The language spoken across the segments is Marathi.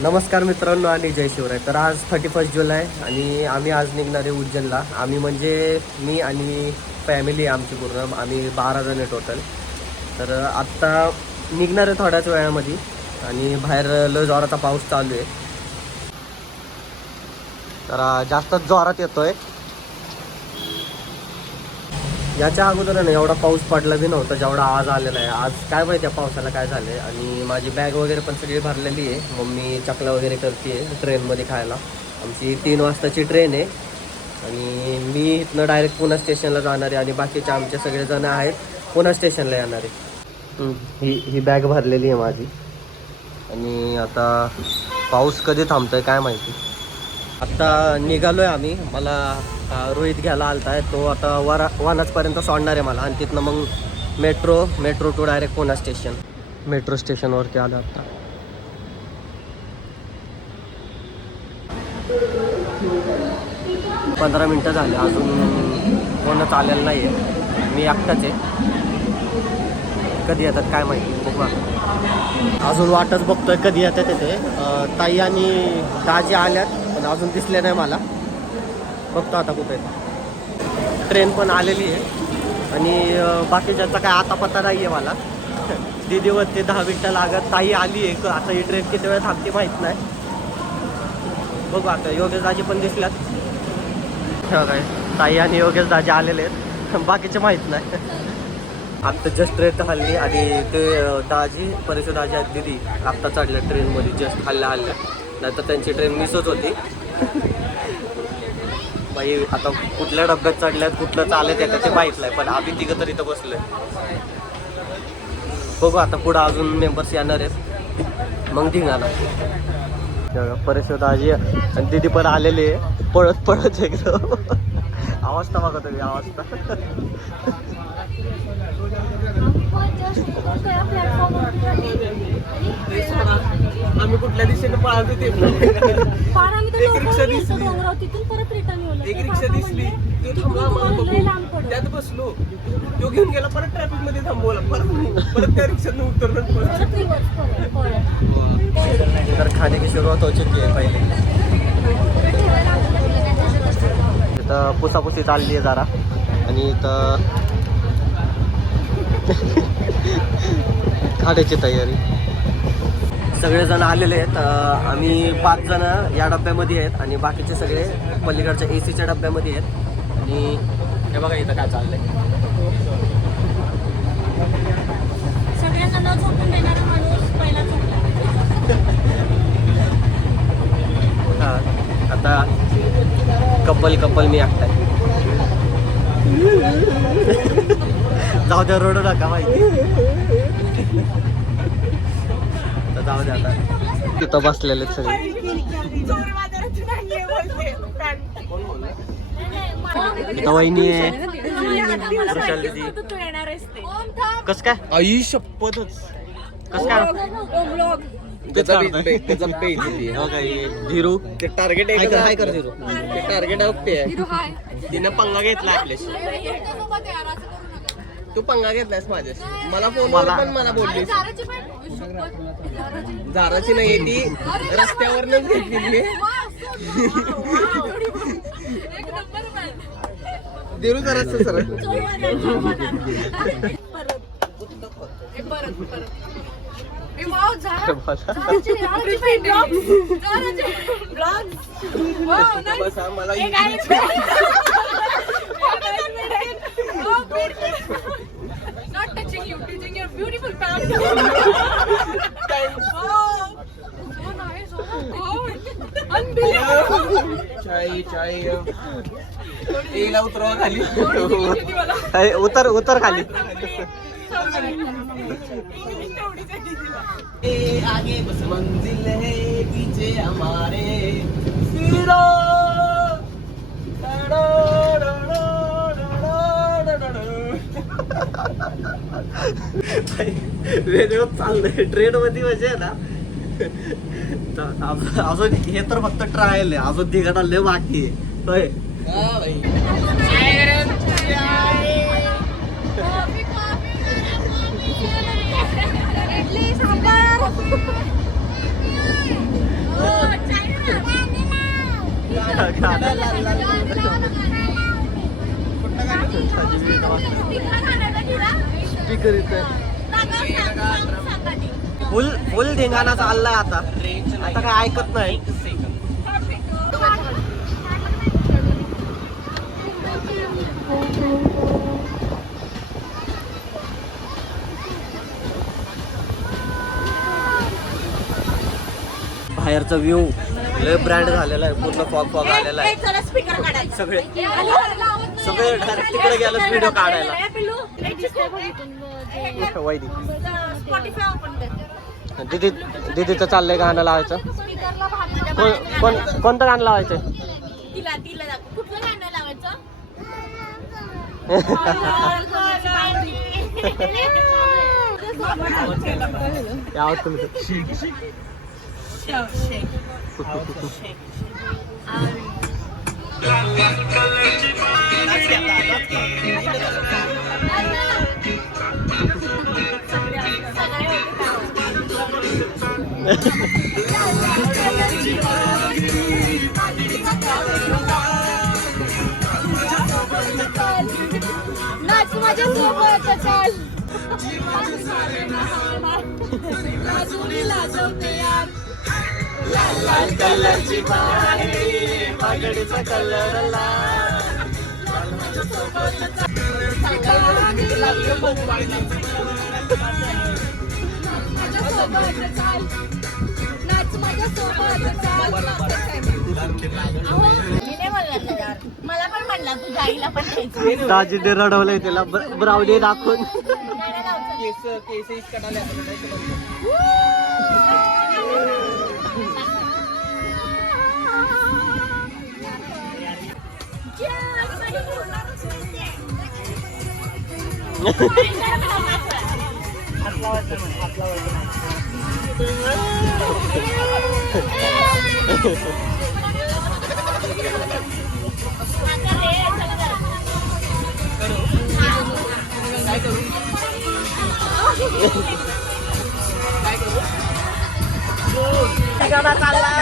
नमस्कार मित्रांनो आणि जय शिवराय. तर आज 31 जुलै आणि आम्ही आज निघणार आहे उज्जैनला. आम्ही म्हणजे मी आणि फॅमिली आमची पूर्ण आम्ही 12 जण आहे टोटल. तर आत्ता निघणार आहे थोड्याच वेळामध्ये आणि बाहेर लय जोराचा पाऊस चालू आहे. तर जास्तच जोरात येतोय. याच्या अगोदर ना एवढा पाऊस पडला बी नव्हता जेवढा आज आलेला आहे. आज काय माहिती आहे पावसाला काय झालं आहे. आणि माझी बॅग वगैरे पण सगळी भरलेली आहे. मम्मी चकला वगैरे करते आहे ट्रेनमध्ये खायला. आमची 3 वाजताची ट्रेन आहे आणि मी इथनं डायरेक्ट पुणे स्टेशनला जाणार आहे आणि बाकीचे आमचे सगळेजण आहेत पुणे स्टेशनला येणार आहे. ही बॅग भरलेली आहे माझी. आणि आता पाऊस कधी थांबतोय काय माहिती. आत्ता निघालो आहे आम्ही. मला रोहित घ्यायला आलता आहे. तो आता वानाजपर्यंत सोडणार आहे मला आणि तिथनं मग metro to direct Pune station. Metro स्टेशनवरती आलं आता. पंधरा मिनटं झाले अजून कोणच आलेलं नाही आहे. मी एकटाच आहे. कधी येतात काय माहिती बघू. अजून वाटच बघतोय कधी येतात ते. ताई आणि दाजी आल्यात पण अजून दिसले नाही मला. बघतो आता कुठे. ट्रेन पण आलेली आहे आणि बाकीच्यांचा काय आता पत्ता नाही आहे मला. दीदीवरती 10 मिनटं लागत. ताई आली आहे. आता ही ट्रेन किती वेळ थांबते माहीत नाही. बघू आता. योगेश दाजी पण दिसल्यात. काय ताई आणि योगेश दाजी आलेले आहेत. बाकीचे माहीत नाही. आत्ता जस्ट ट्रेन हल्ली आणि ते दाजी परिसर दाजी आहेत दीदी आत्ता चढल्या ट्रेनमध्ये जस्ट हल्ल्या नाही तर त्यांची ट्रेन मिसच होती. बाई आता कुठल्या डब्यात चढल्यात कुठलं चालत येतं ते माहीत नाही. पण आम्ही तिघं तर इथं बसलोय. बघू आता पुढं अजून मेंबर्स येणार आहेत मग धिंगाणा. परिसर दाजी आणि दीदी पण आलेले आहे पळत एकदम. अवस्था बघा तुम्ही अवस्था. आम्ही कुठल्या दिशेने पळालो ते एक रिक्षा दिसली त्यात बसलो. तो घेऊन गेला परत ट्रॅफिक मध्ये थांबवला. परत त्या रिक्षात उतरलं. तर खाने की सुरुवात हो चुकी आहे पहिले. इथं पुसापुसी चालली आहे जरा आणि इथं खाण्याची तयारी. सगळेजण आलेले आहेत. आम्ही 5 जण या डब्यामध्ये आहेत आणि बाकीचे सगळे पलीकडच्या ACच्या डब्यामध्ये आहेत. आणि हे बघा इथं काय चाललंय. सगळ्यांना न झोपून देणारा माणूस पहिला झोपला. आता कपल मी एकटाय. जाऊ द्या रोड नका माहिती. जाऊ द्या आता. तिथं बसलेले सगळे. इथं वहिनी आहे. वृषाल दीदी. कस काय आई शपथच. कस काय धीरू ते टार्गेट आहे. काय कर धीरू ते टार्गेट आहे. तिनं पंगा घेतला आपल्याशी. तू पंगा घेतलायस माझ्याशी. मला फोनवर पण मला बोलली झाराची नाही ती रस्त्यावरच घेतलेली. धीरू जरा सर मला Not touching you, teaching your beautiful family. Wow, so nice, oh God, unbelievable. चाय एला उतरवा खाली. उतर खाली. आगे बस मंजिल है पीछे हमारे. वेगळं चाललंय ट्रेन मध्ये म्हणजे ना. अजून हे तर फक्त ट्रायल आहे. अजून तिघांना लय बाकी आहे. स्पीकर इथं फुल फुल धिंगाणा चाललाय आता. आता काय ऐकत नाही. बाहेरचा व्ह्यू लय ब्रँड झालेला आहे. पूर्ण फॉग फॉग आलेला आहे. सगळे सगळे डायरेक्ट तिकडे गेलो व्हिडिओ काढायला. वैदी दीदी दीदीचं चाललंय गाणं लावायचं. कोणतं गाणं लावायचं? कुठलं गाणं लावायचं? यावं तुम्ही नाच माझ्या सोबत चाल. लाल लाल कलरची बांगडी बांगडीचा कलर लाल. मला पण म्हणला तुझ्या आईला पण द्यायचं. दाजीने रडवलंय तिला ब्राउनी दाखवून. गाणं चाललाय.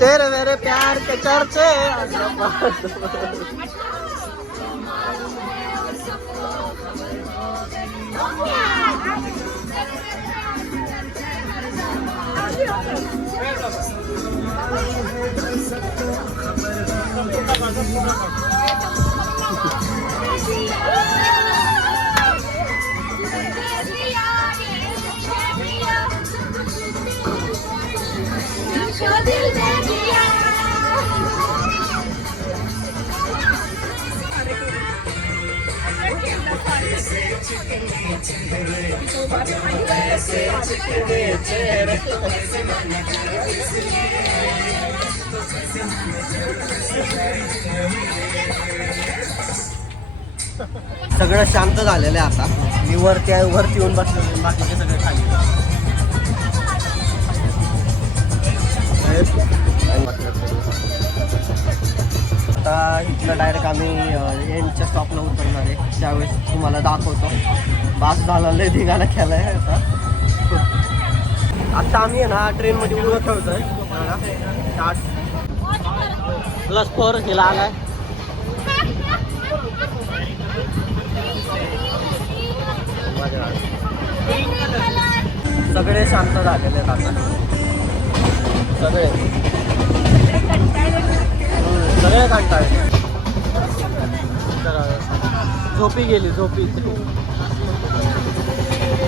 तेरे मेरे प्यार के चर्चे. सगळं शांत झालेलं आहे आता. मी वरती येऊन बसलो. बाकीचे सगळे खाली. आता इथलं डायरेक्ट आम्ही एंडच्या स्टॉपला उतरणार आहे. त्यावेळेस तुम्हाला दाखवतो. बास झाला लय धिंगाणा केलाय आता आम्ही आहे ना ट्रेनमध्ये उडत ठेवतोय. 8+4 हिला आलाय. सगळे शांत झालेले आहेत आता. सगळे कंटाळले. झोपी गेली झोपी.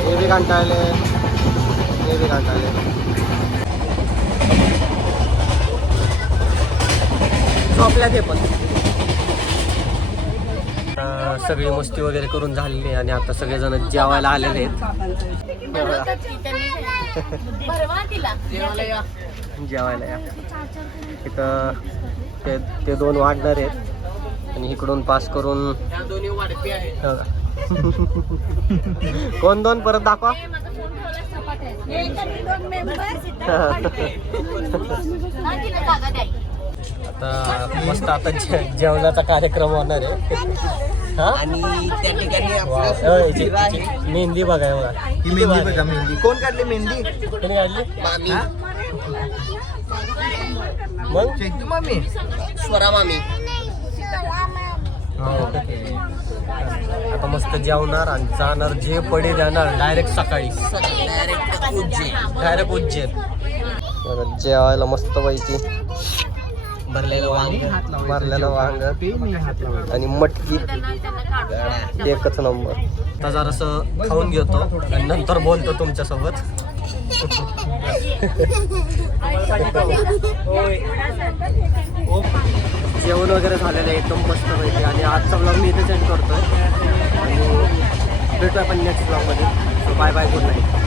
हे बी कंटाळले. हे बी कंटाळले. झोपल्या ते पण. सगळी मस्ती वगैरे करून झालेली आहे आणि आता सगळेजण जेवायला आलेले आहेत. जेवायला या. इथं ते 2 वाढणार आहेत. आणि इकडून पास करून हो का? कोण दोन परत दाखवा. माझा फोन ठेवला सपाट आहे. आता मस्त आता जेवणाचा कार्यक्रम होणार आहे. हा? आणि त्या ठिकाणी मेहंदी बघाय बघा. ही मेहंदी बघा, मेहंदी कोण काढली मेहंदी? कोणी काढली? मामी. मग चैतू मामी, स्वरा मामी. आता मस्त जेवणार आणि जाणार, जे पडे जाणार डायरेक्ट सकाळी, डायरेक्ट उज्जैन. जेवायला मस्त पैकी भरलेलं वांग आणि मटकी एकच नंबर. आता जरासं खाऊन घेतो आणि नंतर बोलतो तुमच्यासोबत. जेवण वगैरे झालेलं आहे एकदम मस्त पैकी आणि आजचा ब्लॉग मी इथे सेंड करतोय आणि भेटूया आपण नेक्स्ट ब्लॉगमध्ये. So bye bye, good night.